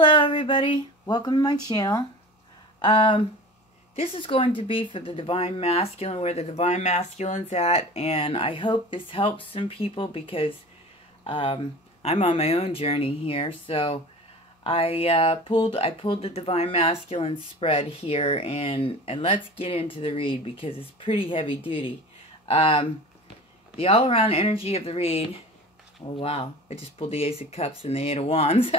Hello everybody, welcome to my channel. This is going to be for the Divine Masculine, where the Divine Masculine's at, and I hope this helps some people because I'm on my own journey here. So I pulled the Divine Masculine spread here, and let's get into the read because it's pretty heavy duty. The all-around energy of the read. Oh wow, I just pulled the Ace of Cups and the Eight of Wands,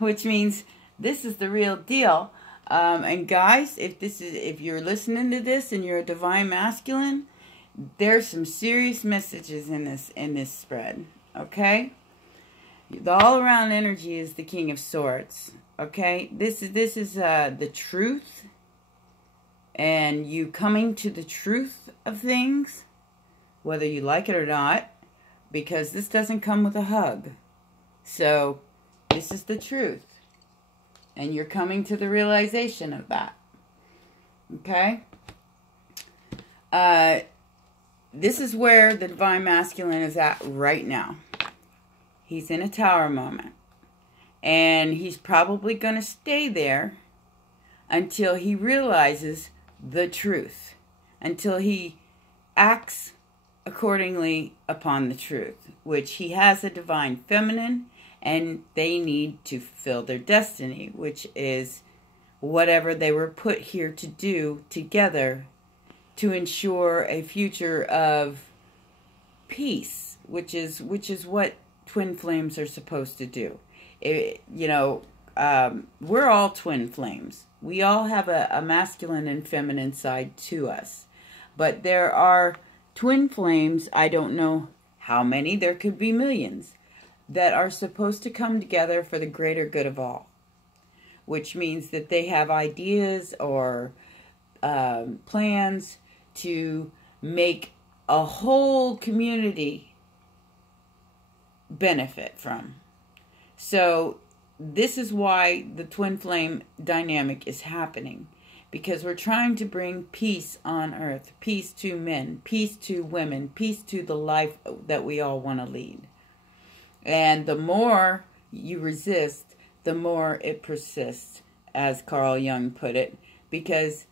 which means this is the real deal. And guys, if you're listening to this and you're a Divine Masculine, there's some serious messages in this spread, okay? The all-around energy is the King of Swords, okay? This is the truth, and you coming to the truth of things, whether you like it or not. Because this doesn't come with a hug. So, this is the truth. And you're coming to the realization of that. Okay? This is where the Divine Masculine is at right now. He's in a tower moment. And he's probably going to stay there until he realizes the truth. Until he acts accordingly upon the truth, which he has a divine feminine, and they need to fulfill their destiny, which is whatever they were put here to do together to ensure a future of peace, which is what twin flames are supposed to do. We're all twin flames. We all have a masculine and feminine side to us, but there are twin flames, I don't know how many, there could be millions, that are supposed to come together for the greater good of all. Which means that they have ideas or plans to make a whole community benefit from. So this is why the twin flame dynamic is happening. Because we're trying to bring peace on earth, peace to men, peace to women, peace to the life that we all want to lead. And the more you resist, the more it persists, as Carl Jung put it. Because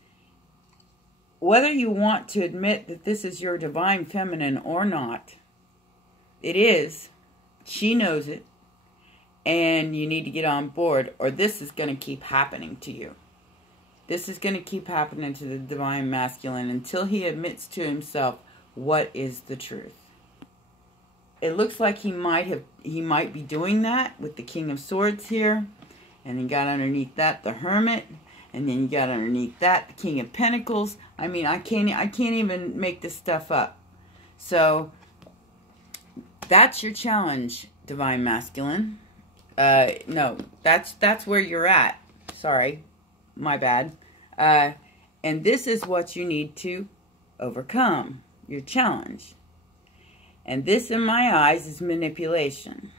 whether you want to admit that this is your divine feminine or not, it is. She knows it. And you need to get on board, or this is going to keep happening to you. This is going to keep happening to the Divine Masculine until he admits to himself what is the truth. It looks like he might be doing that with the King of Swords here. And you got underneath that the Hermit. And then you got underneath that the King of Pentacles. I mean, I can't even make this stuff up. So that's your challenge, Divine Masculine. No, that's where you're at. Sorry. My bad. And this is what you need to overcome, your challenge. And this, in my eyes, is manipulation.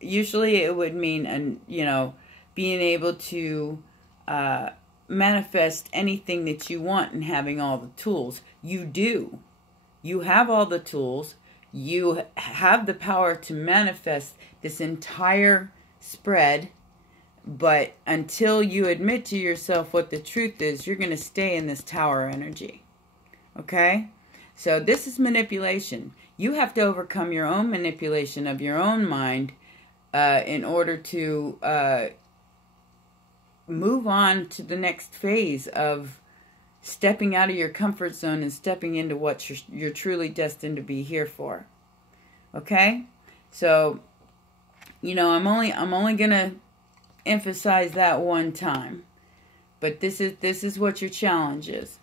Usually it would mean, being able to manifest anything that you want and having all the tools. You do. You have all the tools. You have the power to manifest this entire spread. But until you admit to yourself what the truth is, you're going to stay in this tower energy. Okay? So this is manipulation. You have to overcome your own manipulation of your own mind in order to move on to the next phase of stepping out of your comfort zone and stepping into what you're truly destined to be here for. Okay? So, I'm only going to emphasize that one time, but this is what your challenge is.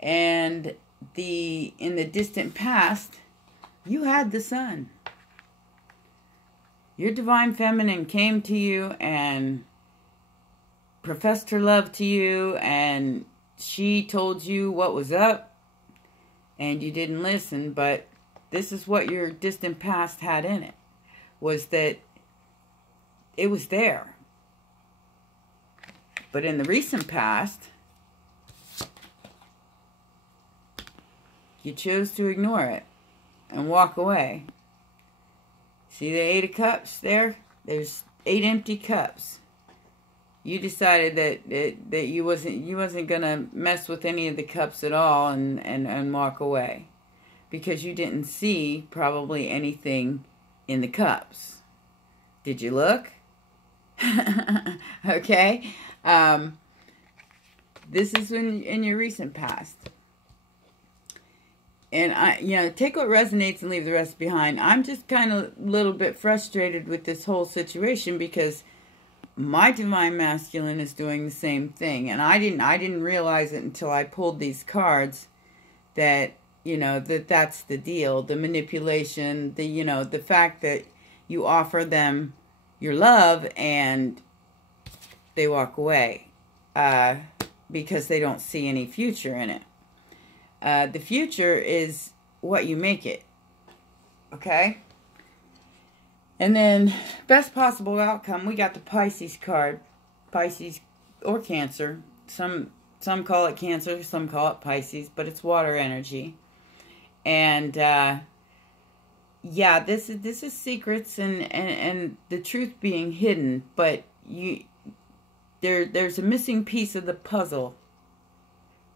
And in the distant past, you had the sun. Your divine feminine came to you and professed her love to you, and she told you what was up, and you didn't listen. But this is what your distant past had in it, was that it was there. But in the recent past, you chose to ignore it and walk away. See the Eight of Cups there? There's 8 empty cups. You decided that you wasn't gonna mess with any of the cups at all and walk away, because you didn't see probably anything in the cups. Did you look? Okay. This is in your recent past. And take what resonates and leave the rest behind. I'm just kind of a little bit frustrated with this whole situation, because my divine masculine is doing the same thing, and I didn't realize it until I pulled these cards that that's the deal, the manipulation, the fact that you offer them your love and they walk away because they don't see any future in it. The future is what you make it. Okay? And then, best possible outcome, we got the Pisces card. Pisces or Cancer. Some call it Cancer, some call it Pisces, but it's water energy. And yeah, this is secrets and the truth being hidden, but there's a missing piece of the puzzle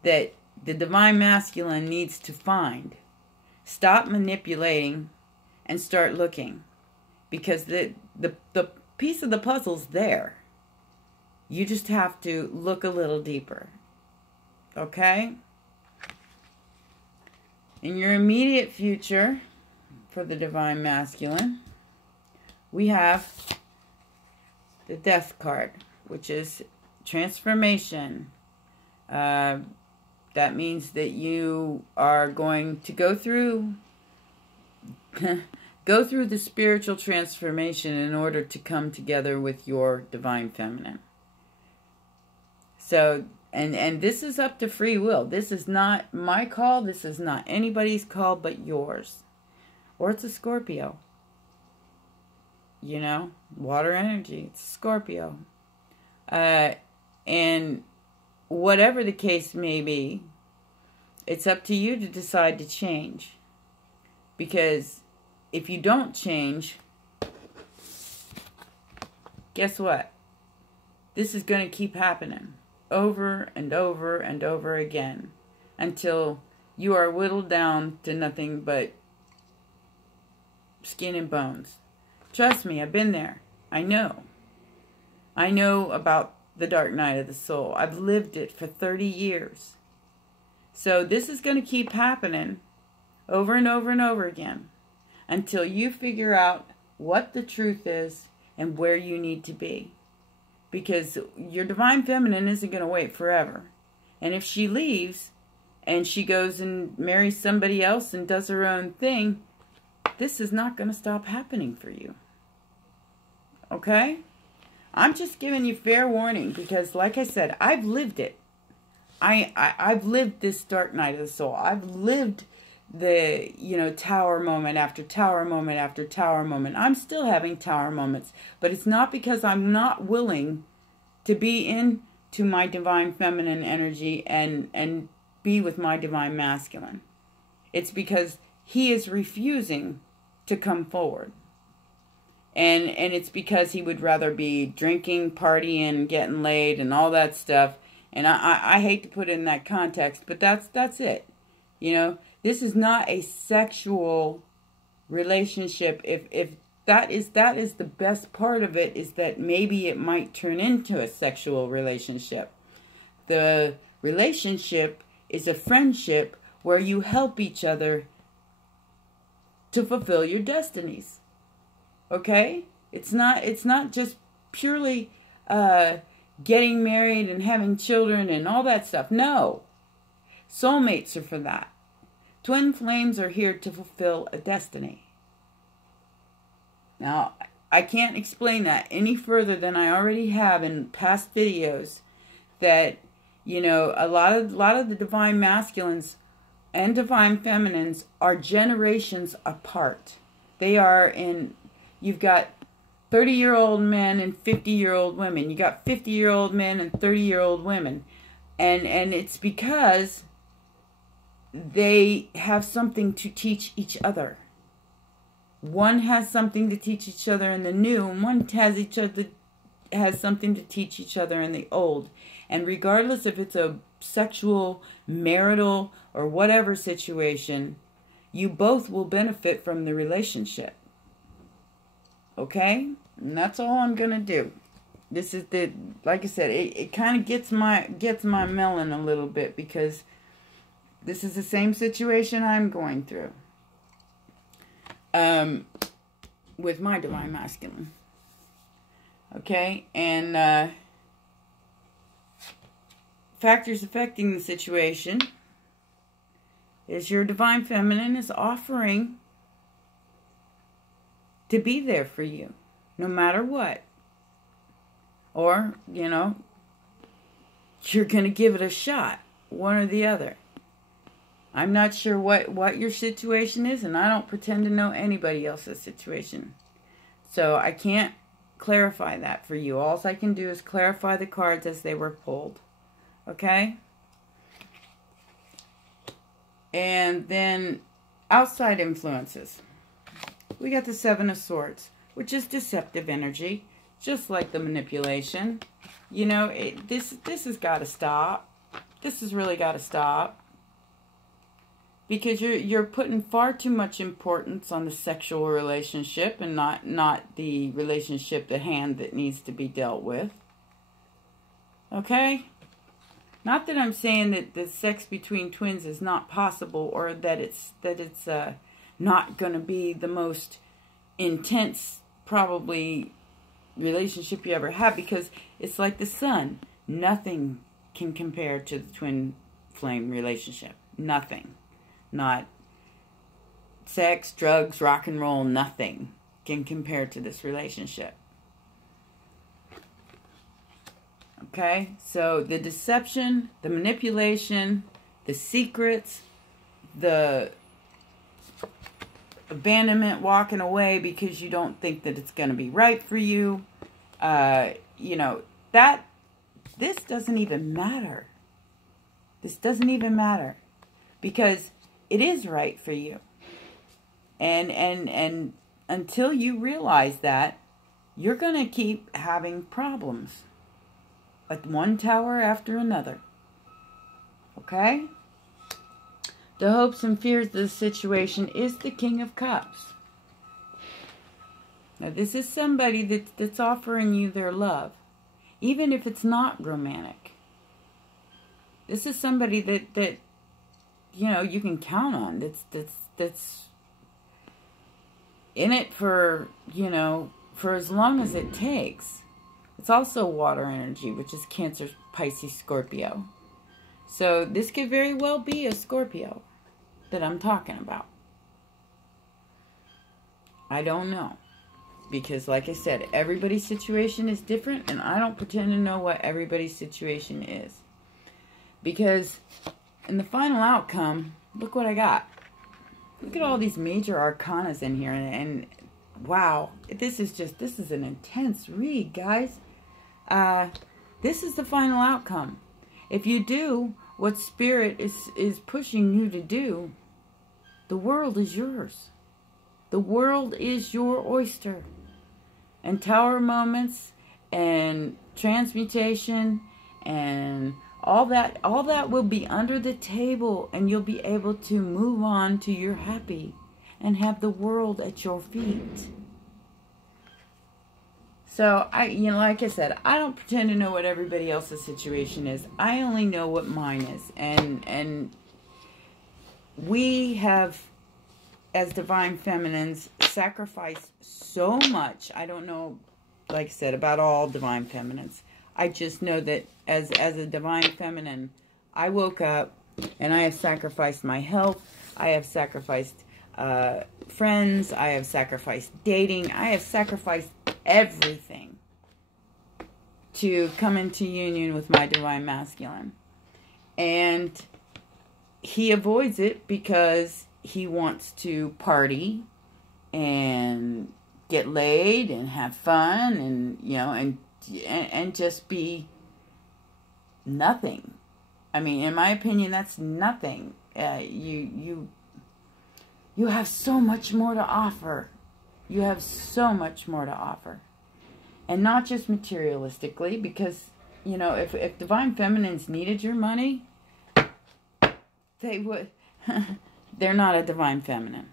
that the divine masculine needs to find. Stop manipulating and start looking, because the piece of the puzzle's there. You just have to look a little deeper. Okay? In your immediate future, for the divine masculine, we have the Death card, which is transformation. That means that you are going to go through the spiritual transformation in order to come together with your divine feminine. So, and this is up to free will. This is not my call. This is not anybody's call but yours. Or it's a Scorpio. Water energy. It's Scorpio. And whatever the case may be, it's up to you to decide to change. Because if you don't change, guess what? This is going to keep happening over and over and over again until you are whittled down to nothing but skin and bones. Trust me, I've been there. I know. I know about the dark night of the soul. I've lived it for 30 years. So this is going to keep happening over and over and over again until you figure out what the truth is and where you need to be. Because your divine feminine isn't going to wait forever. And if she leaves and she goes and marries somebody else and does her own thing, this is not going to stop happening for you. Okay? I'm just giving you fair warning because, like I said, I've lived it. I've lived this dark night of the soul. I've lived the, tower moment after tower moment after tower moment. I'm still having tower moments, but it's not because I'm not willing to be into my divine feminine energy and be with my divine masculine. It's because he is refusing to come forward. And it's because he would rather be drinking, partying, getting laid, and all that stuff. And I hate to put it in that context, but that's it. This is not a sexual relationship. If that is the best part of it, is that maybe it might turn into a sexual relationship. The relationship is a friendship where you help each other to fulfill your destinies. Okay? It's not just purely getting married and having children and all that stuff. No. Soulmates are for that. Twin flames are here to fulfill a destiny. Now, I can't explain that any further than I already have in past videos, that, a lot of the divine masculines and divine feminines are generations apart. They are you've got 30-year-old men and 50-year-old women. You got 50-year-old men and 30-year-old women. And it's because they have something to teach each other. one has something to teach each other in the new, and one has something to teach each other in the old. And regardless if it's a sexual, marital, or whatever situation, you both will benefit from the relationship. Okay? And that's all I'm going to do. This is like I said, it kind of gets my melon a little bit, because this is the same situation I'm going through with my Divine Masculine. Okay? And factors affecting the situation is your Divine Feminine is offering to be there for you, no matter what. Or, you know, you're going to give it a shot, one or the other. I'm not sure what your situation is, and I don't pretend to know anybody else's situation. So I can't clarify that for you. All I can do is clarify the cards as they were pulled. Okay? And then outside influences. We got the Seven of Swords, which is deceptive energy, just like the manipulation. You know, this has got to stop. This has really got to stop. Because you're putting far too much importance on the sexual relationship and not the relationship at hand that needs to be dealt with. Okay? Not that I'm saying that the sex between twins is not possible, or that it's not going to be the most intense, probably, relationship you ever have, because it's like the sun. Nothing can compare to the twin flame relationship. Nothing. Not sex, drugs, rock and roll, nothing can compare to this relationship. Okay? So the deception, the manipulation, the secrets, the abandonment, walking away because you don't think that it's going to be right for you. You know, this doesn't even matter. This doesn't even matter. Because it is right for you. And until you realize that, you're going to keep having problems. Like one tower after another. Okay? The hopes and fears of the situation is the King of Cups. Now this is somebody that's offering you their love. Even if it's not romantic. This is somebody that you know, you can count on. That's in it for, you know, for as long as it takes. It's also water energy, which is Cancer, Pisces, Scorpio. So this could very well be a Scorpio that I'm talking about. I don't know. Because like I said, everybody's situation is different, and I don't pretend to know what everybody's situation is. Because in the final outcome, look what I got. Look at all these major arcanas in here. And wow, this is an intense read, guys. This is the final outcome. If you do what Spirit is pushing you to do, the world is yours. The world is your oyster. And tower moments and transmutation and all that will be under the table, and you'll be able to move on to your happy and have the world at your feet. So, like I said, I don't pretend to know what everybody else's situation is. I only know what mine is. And we have, as Divine Feminines, sacrificed so much. I don't know, like I said, about all Divine Feminines. I just know that as a Divine Feminine, I woke up and I have sacrificed my health. I have sacrificed friends. I have sacrificed dating. I have sacrificed everything to come into union with my Divine Masculine. And he avoids it because he wants to party and get laid and have fun and, you know, and just be nothing. I mean, in my opinion, that's nothing. You have so much more to offer You have so much more to offer. And not just materialistically, because, you know, if Divine Feminines needed your money, they would. They're not a Divine Feminine.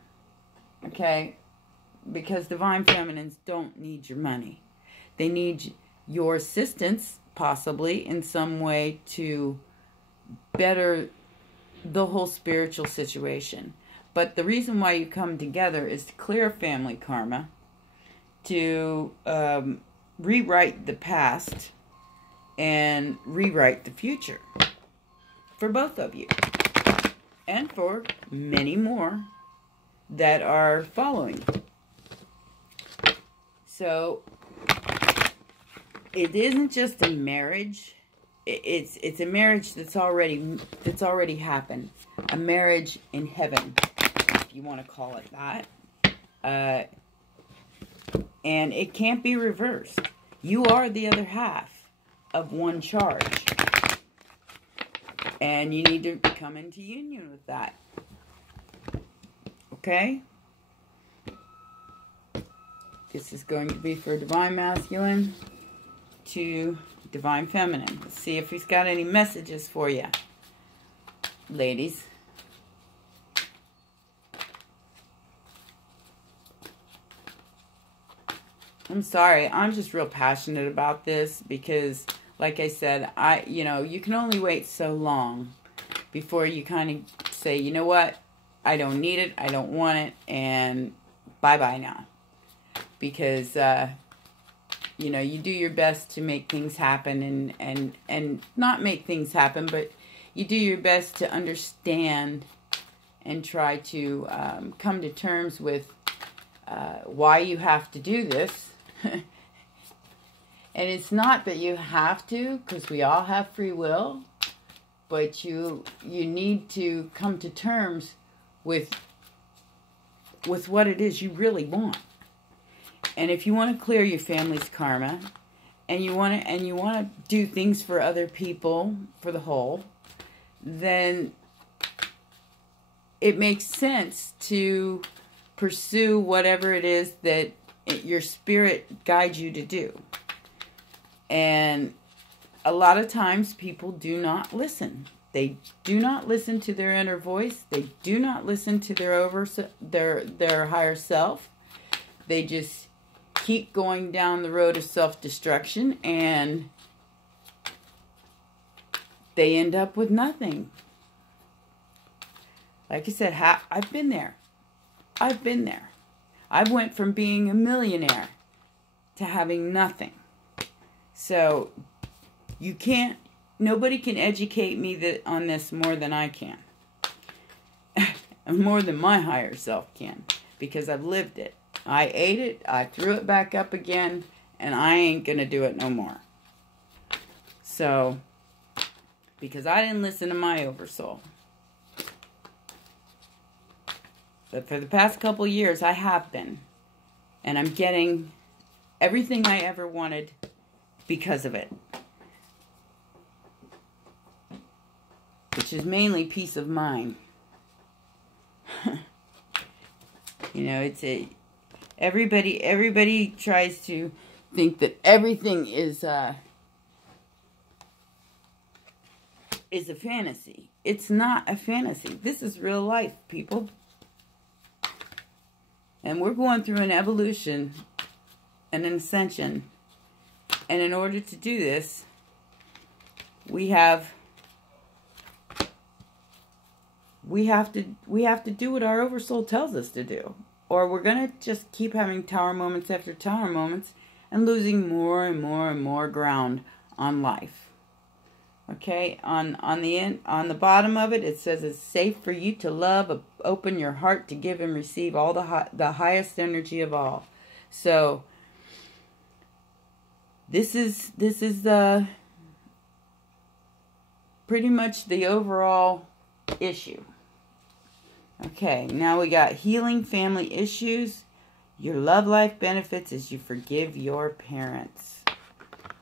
Okay? Because Divine Feminines don't need your money. They need your assistance, possibly, in some way to better the whole spiritual situation. But the reason why you come together is to clear family karma, to rewrite the past, and rewrite the future. For both of you. And for many more that are following. So, it isn't just a marriage. It's a marriage that's already happened. A marriage in heaven, if you want to call it that. And it can't be reversed. You are the other half of one charge. And you need to come into union with that. Okay? This is going to be for Divine Masculine to Divine Feminine. Let's see if he's got any messages for you, ladies. I'm sorry. I'm just real passionate about this because, like I said, you can only wait so long before you kind of say, you know what? I don't need it. I don't want it. And bye-bye now. Because, you do your best to make things happen and not make things happen, but you do your best to understand and try to come to terms with why you have to do this. And it's not that you have to, because we all have free will, but you need to come to terms with what it is you really want. And if you want to clear your family's karma, and you want to do things for other people, for the whole, then it makes sense to pursue whatever it is that your spirit guides you to do. And a lot of times people do not listen. They do not listen to their inner voice. They do not listen to their higher self. They just keep going down the road of self-destruction, and they end up with nothing. Like I said, I've been there. I've been there. I went from being a millionaire to having nothing. So, nobody can educate me on this more than I can. More than my higher self can. Because I've lived it. I ate it, I threw it back up again, and I ain't gonna do it no more. So, because I didn't listen to my oversoul. But for the past couple years, I have been. And I'm getting everything I ever wanted because of it. Which is mainly peace of mind. Everybody tries to think that everything is a fantasy. It's not a fantasy. This is real life, people. And we're going through an evolution and an ascension. And in order to do this, we have to do what our oversoul tells us to do. Or we're going to just keep having tower moments after tower moments and losing more and more and more ground on life. Okay, on the bottom of it, it says it's safe for you to love, open your heart to give and receive all the highest energy of all. So this is the pretty much the overall issue. Okay, now we got healing family issues. Your love life benefits as you forgive your parents.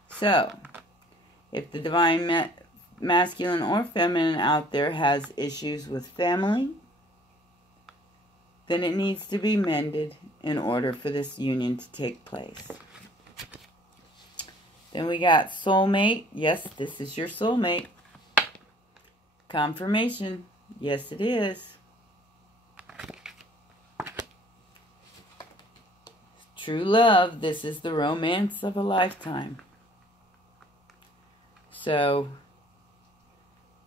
So, if the divine masculine or feminine out there has issues with family, then it needs to be mended in order for this union to take place. Then we got soulmate. Yes, this is your soulmate. Confirmation. Yes, it is. True love. This is the romance of a lifetime. So,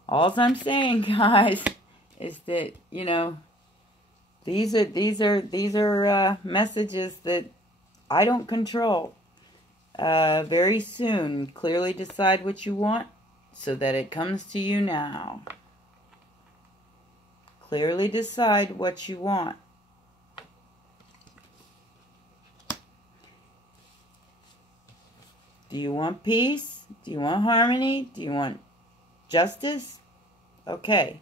all I'm saying, guys, is that, you know, these are messages that I don't control. Very soon, clearly decide what you want so that it comes to you now. Clearly decide what you want. Do you want peace? Do you want harmony? Do you want justice? Okay.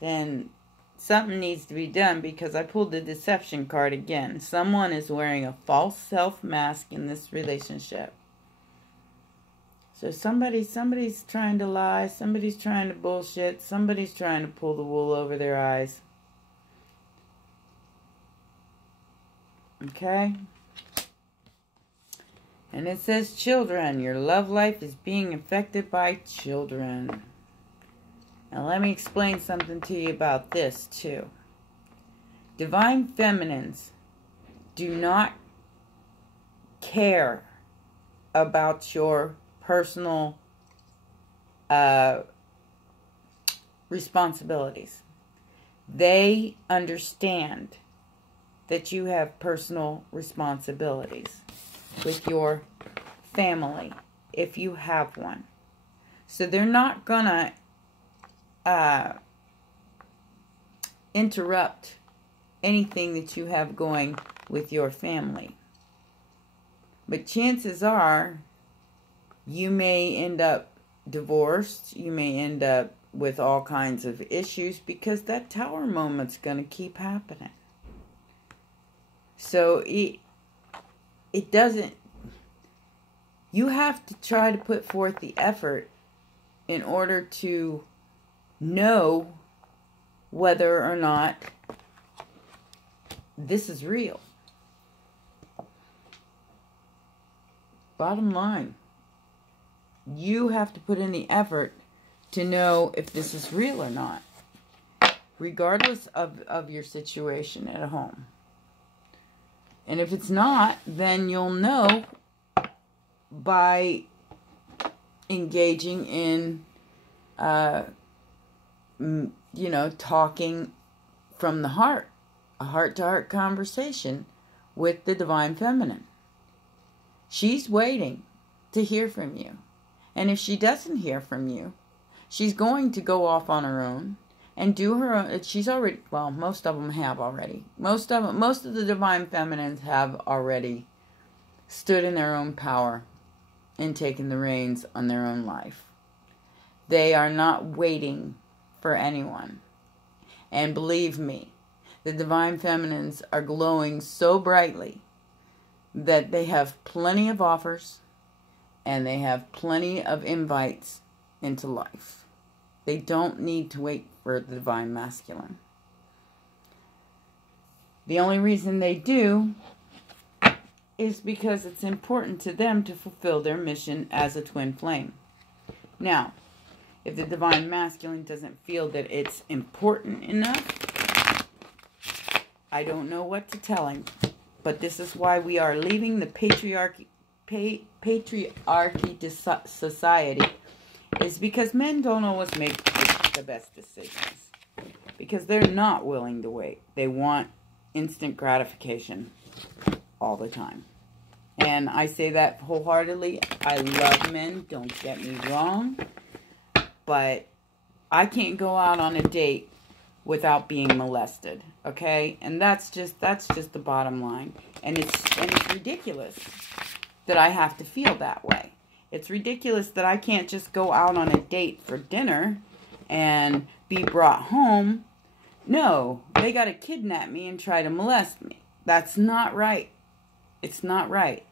Then something needs to be done, because I pulled the deception card again. Someone is wearing a false self mask in this relationship. So somebody's trying to lie. Somebody's trying to bullshit. Somebody's trying to pull the wool over their eyes. Okay? And it says, children, your love life is being affected by children. Now let me explain something to you about this too. Divine feminines do not care about your personal responsibilities. They understand that you have personal responsibilities with your family, if you have one. So they're not gonna interrupt anything that you have going with your family. But chances are you may end up divorced. You may end up with all kinds of issues, because that tower moment's going to keep happening. So it doesn't, you have to try to put forth the effort in order to know whether or not this is real. Bottom line, you have to put in the effort to know if this is real or not, regardless of your situation at home. And if it's not, then you'll know by engaging in, talking from the heart, a heart-to-heart conversation with the Divine Feminine. She's waiting to hear from you. And if she doesn't hear from you, she's going to go off on her own and do her own. She's already, well, most of them have already. Most of the Divine Feminines have already stood in their own power and taken the reins on their own life. They are not waiting for anyone. And believe me, the Divine Feminines are glowing so brightly that they have plenty of offers and they have plenty of invites into life. They don't need to wait for the Divine Masculine. The only reason they do is because it's important to them to fulfill their mission as a twin flame. Now, if the Divine Masculine doesn't feel that it's important enough, I don't know what to tell him. But this is why we are leaving the patriarchy society, is because men don't always make the best decisions. Because they're not willing to wait. They want instant gratification all the time. And I say that wholeheartedly. I love men, don't get me wrong. But I can't go out on a date without being molested, okay? And that's just the bottom line. And it's ridiculous that I have to feel that way. It's ridiculous that I can't just go out on a date for dinner and be brought home. No, they got to kidnap me and try to molest me. That's not right. It's not right.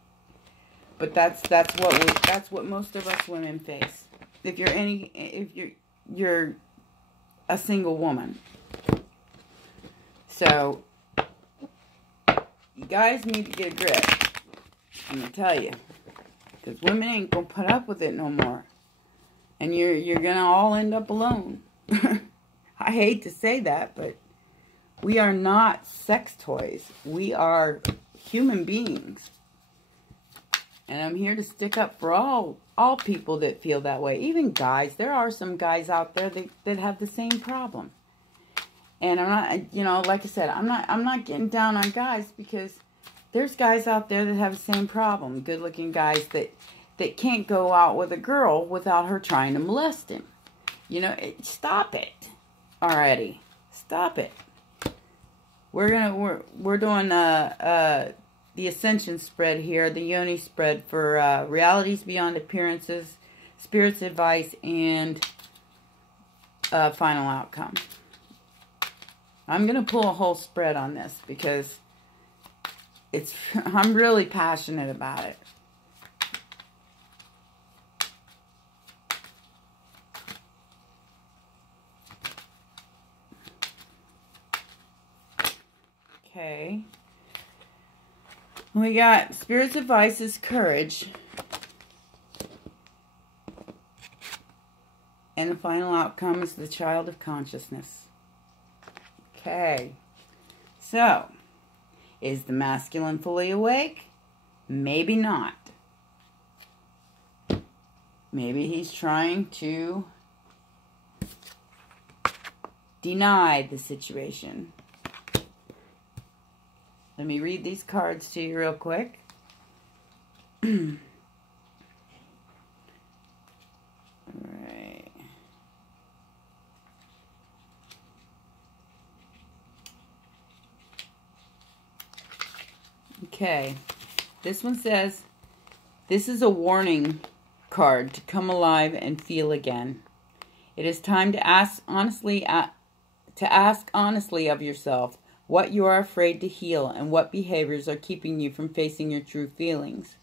But that's what most of us women face. If you're a single woman. So you guys need to get a grip. I'm going to tell you. Because women ain't going to put up with it no more. And you're going to all end up alone. I hate to say that, but we are not sex toys. We are human beings. And I'm here to stick up for all people that feel that way. Even guys. There are some guys out there that have the same problem. And I'm not, you know, like I said, I'm not getting down on guys, because there's guys out there that have the same problem. Good-looking guys that can't go out with a girl without her trying to molest him. You know, stop it already. Stop it. We're doing the Ascension spread here, the Yoni spread for Realities Beyond Appearances, Spirit's Advice, and Final Outcome. I'm going to pull a whole spread on this because I'm really passionate about it. Okay. We got Spirit's Advice is courage. And the final outcome is the child of consciousness. Okay. So, is the masculine fully awake? Maybe not. Maybe he's trying to deny the situation. Let me read these cards to you real quick. Alright. Okay. This one says, this is a warning card to come alive and feel again. It is time to ask honestly of yourself what you are afraid to heal and what behaviors are keeping you from facing your true feelings.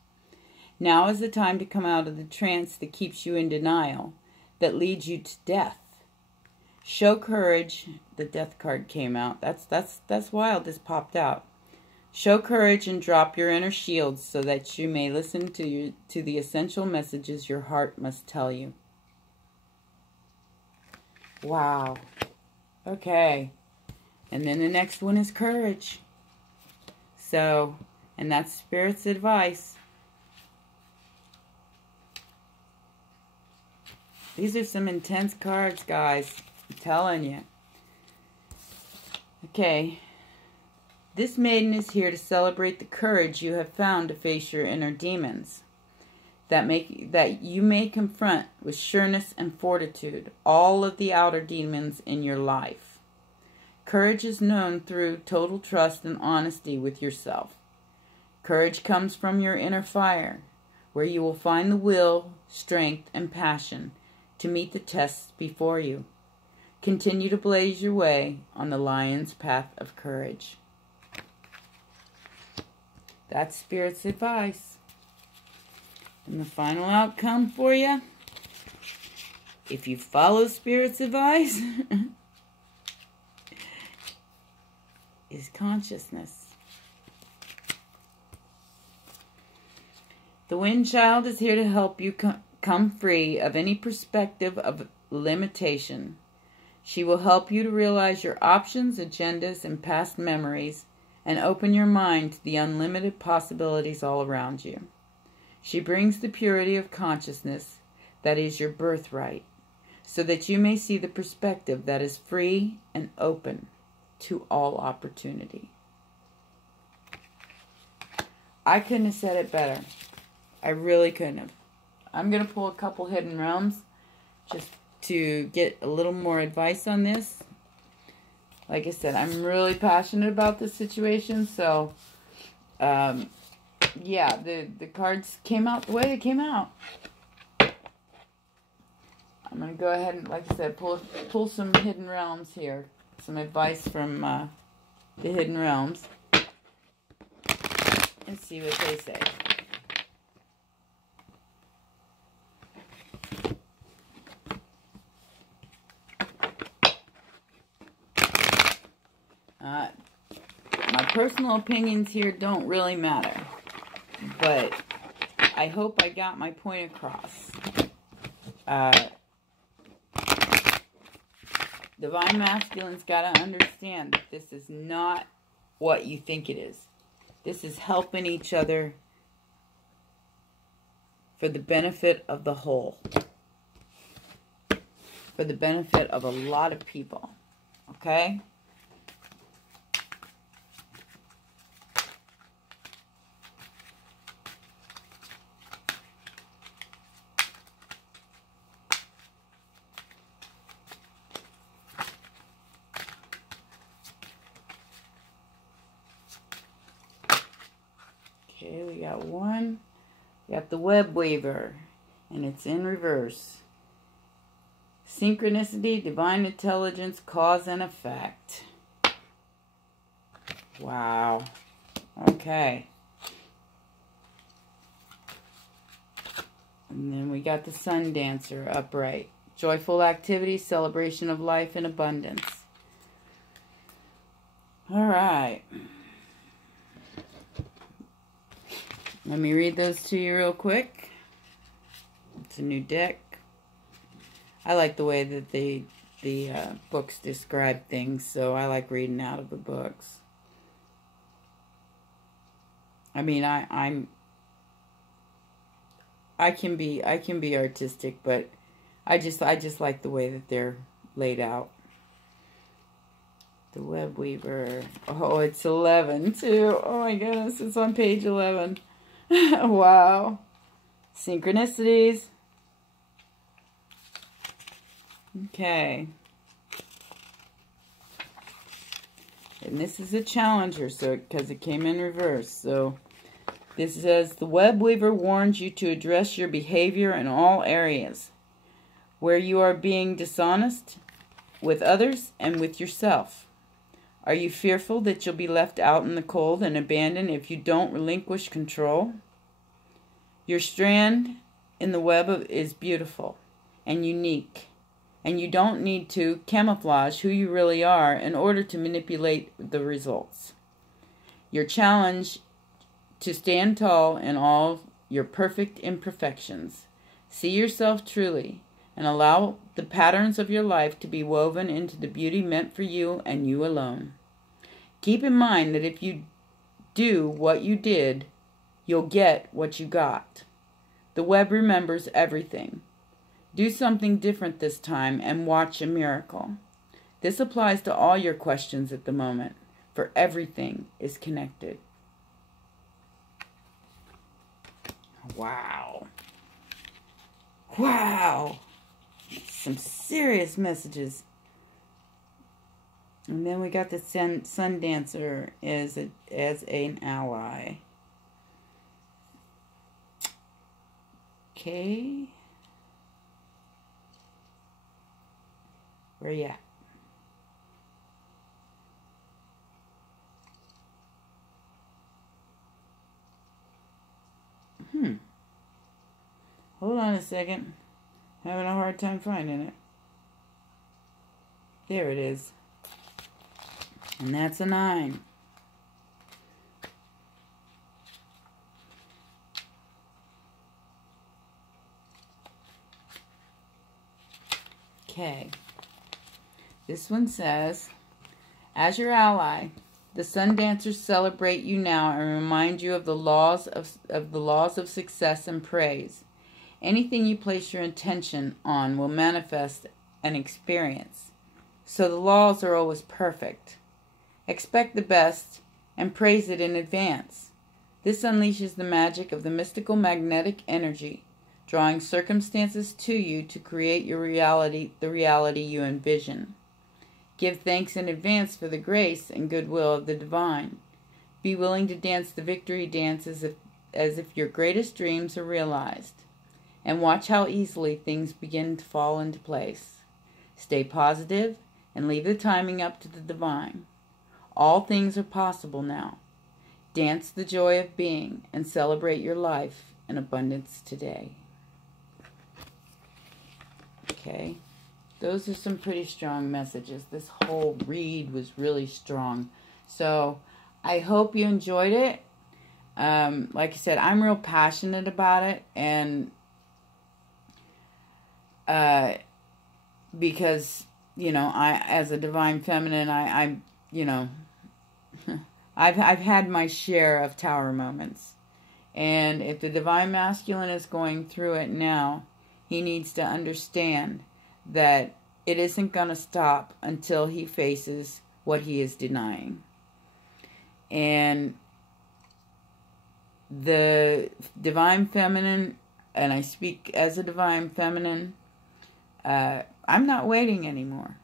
Now is the time to come out of the trance that keeps you in denial, that leads you to death. Show courage. The death card came out. That's wild. This popped out. Show courage and drop your inner shields so that you may listen to the essential messages your heart must tell you. Wow. Okay. And then the next one is courage. So, and that's Spirit's Advice. These are some intense cards, guys. I'm telling you. Okay. This maiden is here to celebrate the courage you have found to face your inner demons. That you may confront with sureness and fortitude all of the outer demons in your life. Courage is known through total trust and honesty with yourself. Courage comes from your inner fire, where you will find the will, strength, and passion to meet the tests before you. Continue to blaze your way on the lion's path of courage. That's Spirit's Advice. And the final outcome for you, if you follow Spirit's Advice, is consciousness. The Wind Child is here to help you come free of any perspective of limitation. She will help you to realize your options, agendas, and past memories, and open your mind to the unlimited possibilities all around you. She brings the purity of consciousness that is your birthright, so that you may see the perspective that is free and open to all opportunity. I couldn't have said it better. I really couldn't have. I'm going to pull a couple hidden realms just to get a little more advice on this. Like I said, I'm really passionate about this situation, so yeah, the cards came out the way they came out. I'm going to go ahead and, like I said, pull some hidden realms here. Some advice from the hidden realms. And see what they say. My personal opinions here don't really matter. But I hope I got my point across. Divine Masculine's got to understand that this is not what you think it is. This is helping each other for the benefit of the whole. For the benefit of a lot of people. Okay? Okay, we got one. We got the web weaver, and it's in reverse. Synchronicity, divine intelligence, cause and effect. Wow. Okay. And then we got the sun dancer upright. Joyful activity, celebration of life and abundance. All right. Let me read those to you real quick. It's a new deck. I like the way that the books describe things, so I like reading out of the books. I mean, I can be artistic, but I just like the way that they're laid out. The web weaver. Oh, it's 11 too. Oh my goodness, it's on page 11. Wow. Synchronicities. Okay. And this is a challenger, so because it came in reverse. So this says, the web weaver warns you to address your behavior in all areas where you are being dishonest with others and with yourself. Are you fearful that you'll be left out in the cold and abandoned if you don't relinquish control? Your strand in the web is beautiful and unique, and you don't need to camouflage who you really are in order to manipulate the results. Your challenge to stand tall in all your perfect imperfections. See yourself truly and allow the patterns of your life to be woven into the beauty meant for you and you alone. Keep in mind that if you do what you did, you'll get what you got. The web remembers everything. Do something different this time and watch a miracle. This applies to all your questions at the moment, for everything is connected. Wow. Wow. Some serious messages. And then we got the sun dancer as an ally. Okay. Where you at? Hold on a second. Having a hard time finding it. There it is. And that's a 9. Okay. This one says, as your ally, the sun dancers celebrate you now and remind you of the laws of success and praise. Anything you place your intention on will manifest an experience. So the laws are always perfect. Expect the best and praise it in advance. This unleashes the magic of the mystical magnetic energy, drawing circumstances to you to create your reality, the reality you envision. Give thanks in advance for the grace and goodwill of the divine. Be willing to dance the victory dance as if your greatest dreams are realized. And watch how easily things begin to fall into place. Stay positive and leave the timing up to the divine. All things are possible now. Dance the joy of being and celebrate your life in abundance today. Okay, those are some pretty strong messages. This whole read was really strong. So I hope you enjoyed it. Like I said, I'm real passionate about it, and because, you know, I, as a divine feminine, I you know, I've had my share of tower moments. And if the divine masculine is going through it now, he needs to understand that it isn't going to stop until he faces what he is denying. And the divine feminine, and I speak as a divine feminine, I'm not waiting anymore.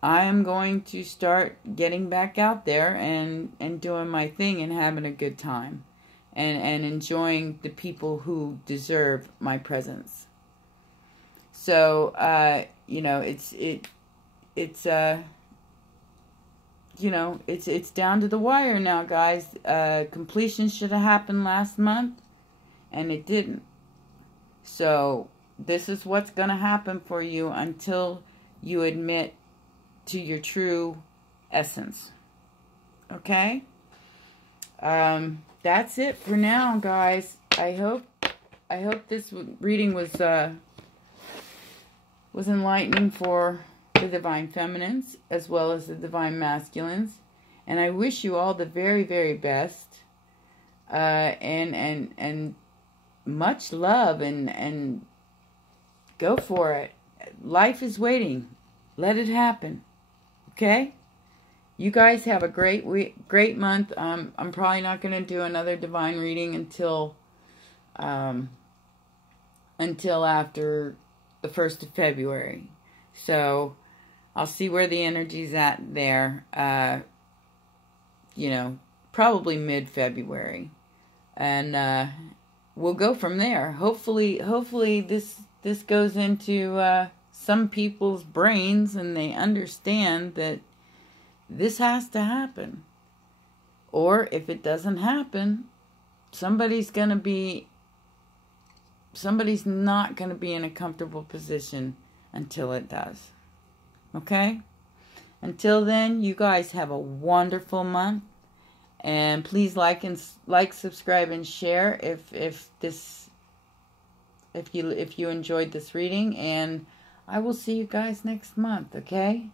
I am going to start getting back out there and doing my thing and having a good time. And enjoying the people who deserve my presence. So, you know, it's you know, it's down to the wire now, guys. Completion should have happened last month, and it didn't. So, this is what's going to happen for you until you admit to your true essence. Okay? That's it for now, guys. I hope this reading was enlightening for the divine feminines as well as the divine masculines, and I wish you all the very, very best, and much love, and go for it. Life is waiting. Let it happen. Okay? You guys have a great week, great month. I'm probably not going to do another divine reading until after the 1st of February. So I'll see where the energy's at there. You know, probably mid-February, and we'll go from there. Hopefully this goes into some people's brains, and they understand that this has to happen. Or if it doesn't happen, somebody's not going to be in a comfortable position until it does. Okay? Until then, you guys have a wonderful month. And please like, subscribe, and share if you enjoyed this reading. And I will see you guys next month, okay?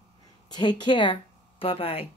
Take care. Bye-bye.